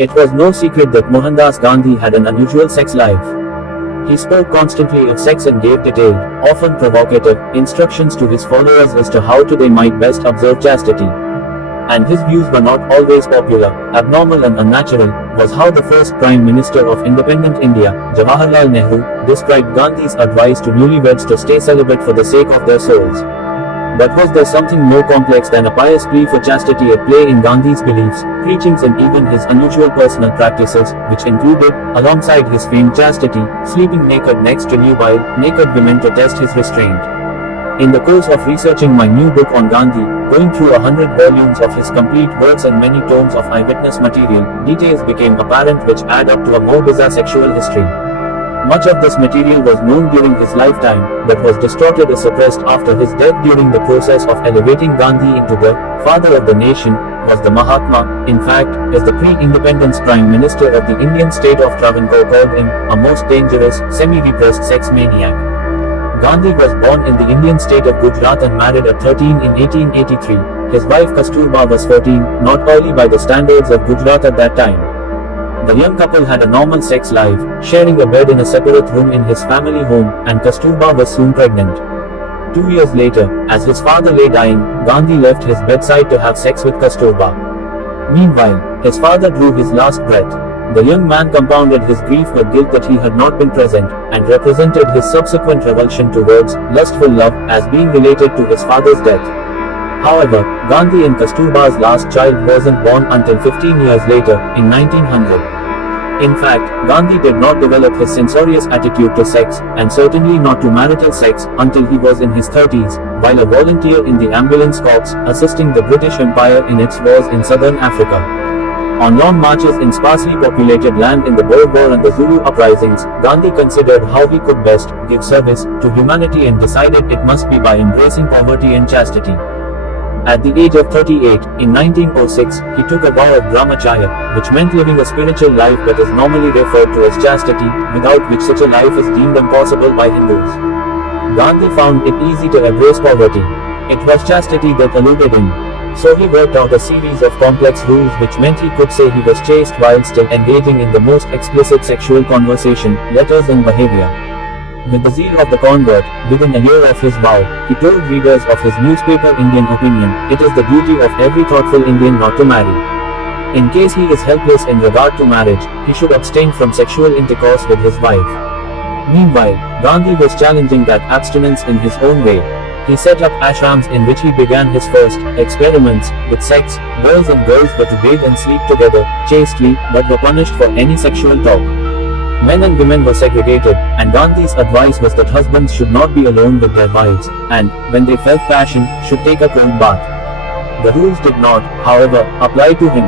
It was no secret that Mohandas Gandhi had an unusual sex life. He spoke constantly of sex and gave detailed, often provocative, instructions to his followers as to how they might best observe chastity. And his views were not always popular. Abnormal and unnatural was how the first Prime Minister of independent India, Jawaharlal Nehru, described Gandhi's advice to newlyweds to stay celibate for the sake of their souls. But was there something more complex than a pious plea for chastity at play in Gandhi's beliefs, preachings and even his unusual personal practices, which included, alongside his famed chastity, sleeping naked next to nubile, naked women to test his restraint? In the course of researching my new book on Gandhi, going through 100 volumes of his complete works and many tomes of eyewitness material, details became apparent which add up to a more bizarre sexual history. Much of this material was known during his lifetime, but was distorted or suppressed after his death. During the process of elevating Gandhi into the father of the nation, was the Mahatma, in fact, as the pre-independence Prime Minister of the Indian state of Travancore called him, a most dangerous, semi-repressed sex maniac. Gandhi was born in the Indian state of Gujarat and married at 13 in 1883. His wife Kasturba was 14, not early by the standards of Gujarat at that time. The young couple had a normal sex life, sharing a bed in a separate room in his family home, and Kasturba was soon pregnant. 2 years later, as his father lay dying, Gandhi left his bedside to have sex with Kasturba. Meanwhile, his father drew his last breath. The young man compounded his grief with guilt that he had not been present, and represented his subsequent revulsion towards lustful love as being related to his father's death. However, Gandhi and Kasturba's last child wasn't born until 15 years later, in 1900. In fact, Gandhi did not develop his censorious attitude to sex, and certainly not to marital sex, until he was in his 30s, while a volunteer in the ambulance corps, assisting the British Empire in its wars in southern Africa. On long marches in sparsely populated land in the Boer War and the Zulu uprisings, Gandhi considered how he could best give service to humanity and decided it must be by embracing poverty and chastity. At the age of 38, in 1906, he took a vow of brahmacharya, which meant living a spiritual life but is normally referred to as chastity, without which such a life is deemed impossible by Hindus. Gandhi found it easy to embrace poverty. It was chastity that eluded him. So he worked out a series of complex rules which meant he could say he was chaste while still engaging in the most explicit sexual conversation, letters and behavior. With the zeal of the convert, within a year of his vow, he told readers of his newspaper Indian Opinion, it is the duty of every thoughtful Indian not to marry. In case he is helpless in regard to marriage, he should abstain from sexual intercourse with his wife. Meanwhile, Gandhi was challenging that abstinence in his own way. He set up ashrams in which he began his first experiments with sex. Boys and girls were to bathe and sleep together, chastely, but were punished for any sexual talk. Men and women were segregated, and Gandhi's advice was that husbands should not be alone with their wives, and, when they felt passion, should take a cold bath. The rules did not, however, apply to him.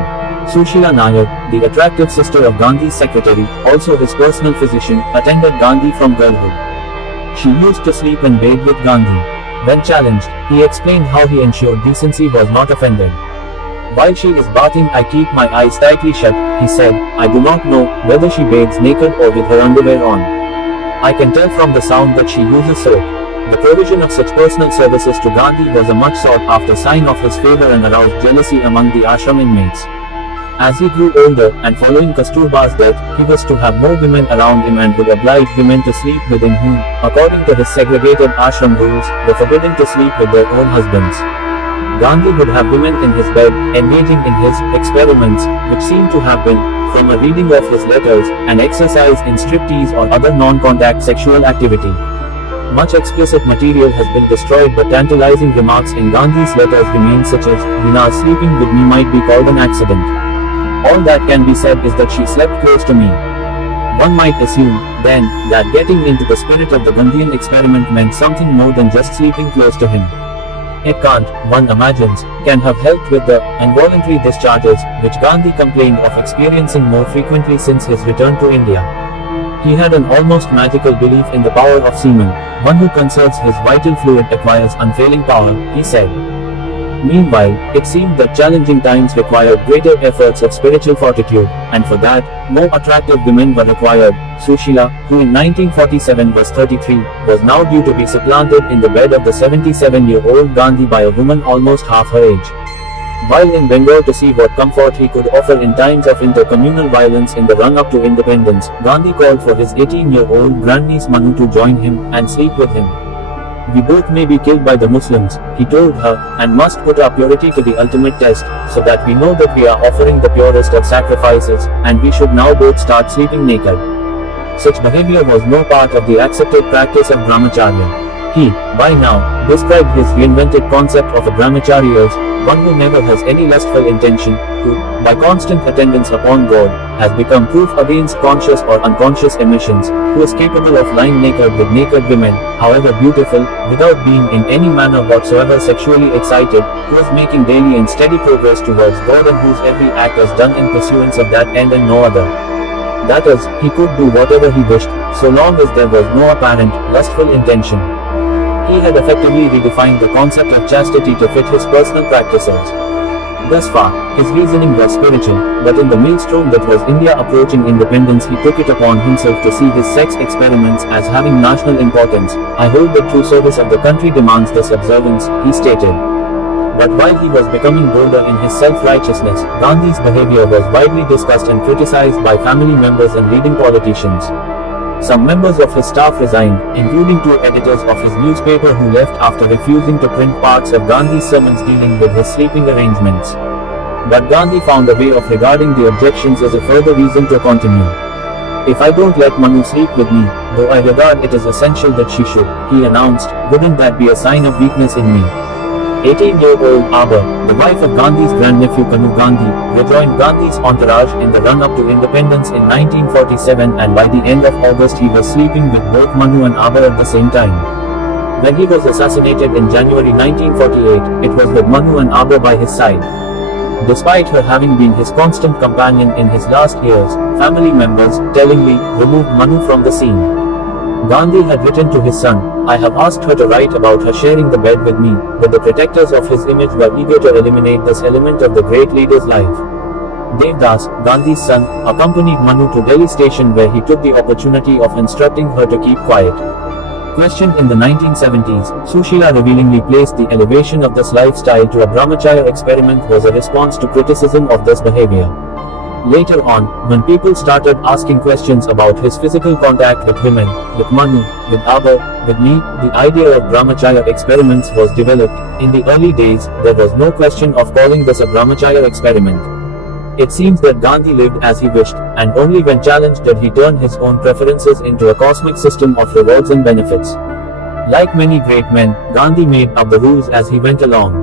Sushila Nair, the attractive sister of Gandhi's secretary, also his personal physician, attended Gandhi from girlhood. She used to sleep and bathe with Gandhi. When challenged, he explained how he ensured decency was not offended. While she is bathing, I keep my eyes tightly shut, he said. I do not know whether she bathes naked or with her underwear on. I can tell from the sound that she uses soap. The provision of such personal services to Gandhi was a much sought after sign of his favor and aroused jealousy among the ashram inmates. As he grew older, and following Kasturba's death, he was to have more women around him and would oblige women to sleep with him who, according to his segregated ashram rules, were forbidden to sleep with their own husbands. Gandhi would have women in his bed, engaging in his experiments, which seem to have been, from a reading of his letters, an exercise in striptease or other non-contact sexual activity. Much explicit material has been destroyed, but tantalizing remarks in Gandhi's letters remain, such as, Rina sleeping with me might be called an accident. All that can be said is that she slept close to me. One might assume, then, that getting into the spirit of the Gandhian experiment meant something more than just sleeping close to him. It can't, one imagines, can have helped with the involuntary discharges, which Gandhi complained of experiencing more frequently since his return to India. He had an almost magical belief in the power of semen. One who conserves his vital fluid acquires unfailing power, he said. Meanwhile, it seemed that challenging times required greater efforts of spiritual fortitude, and for that, more attractive women were required. Sushila, who in 1947 was 33, was now due to be supplanted in the bed of the 77-year-old Gandhi by a woman almost half her age. While in Bengal to see what comfort he could offer in times of intercommunal violence in the run-up to independence, Gandhi called for his 18-year-old grandniece Manu to join him and sleep with him. We both may be killed by the Muslims, he told her, and must put our purity to the ultimate test, so that we know that we are offering the purest of sacrifices, and we should now both start sleeping naked. Such behavior was no part of the accepted practice of brahmacharya. He, by now, described his reinvented concept of a brahmachari as one who never has any lustful intention, who, by constant attendance upon God, has become proof against conscious or unconscious emissions, who is capable of lying naked with naked women, however beautiful, without being in any manner whatsoever sexually excited, who is making daily and steady progress towards God and whose every act is done in pursuance of that end and no other. That is, he could do whatever he wished, so long as there was no apparent, lustful intention. He had effectively redefined the concept of chastity to fit his personal practices. Thus far, his reasoning was spiritual, but in the maelstrom that was India approaching independence he took it upon himself to see his sex experiments as having national importance. I hold that true service of the country demands this observance, he stated. But while he was becoming bolder in his self-righteousness, Gandhi's behavior was widely discussed and criticized by family members and leading politicians. Some members of his staff resigned, including 2 editors of his newspaper who left after refusing to print parts of Gandhi's sermons dealing with his sleeping arrangements. But Gandhi found a way of regarding the objections as a further reason to continue. If I don't let Manu sleep with me, though I regard it as essential that she should, he announced, wouldn't that be a sign of weakness in me? 18-year-old Aba, the wife of Gandhi's grandnephew Kanu Gandhi, rejoined Gandhi's entourage in the run-up to independence in 1947 and by the end of August he was sleeping with both Manu and Aba at the same time. When he was assassinated in January 1948, it was with Manu and Aba by his side. Despite her having been his constant companion in his last years, family members, tellingly, removed Manu from the scene. Gandhi had written to his son, I have asked her to write about her sharing the bed with me, but the protectors of his image were eager to eliminate this element of the great leader's life. Devdas, Gandhi's son, accompanied Manu to Delhi station where he took the opportunity of instructing her to keep quiet. Questioned in the 1970s, Sushila revealingly placed the elevation of this lifestyle to a brahmacharya experiment was a response to criticism of this behavior. Later on, when people started asking questions about his physical contact with women, with Manu, with Aba, with me, the idea of brahmacharya experiments was developed. In the early days, there was no question of calling this a brahmacharya experiment. It seems that Gandhi lived as he wished, and only when challenged did he turn his own preferences into a cosmic system of rewards and benefits. Like many great men, Gandhi made up the rules as he went along.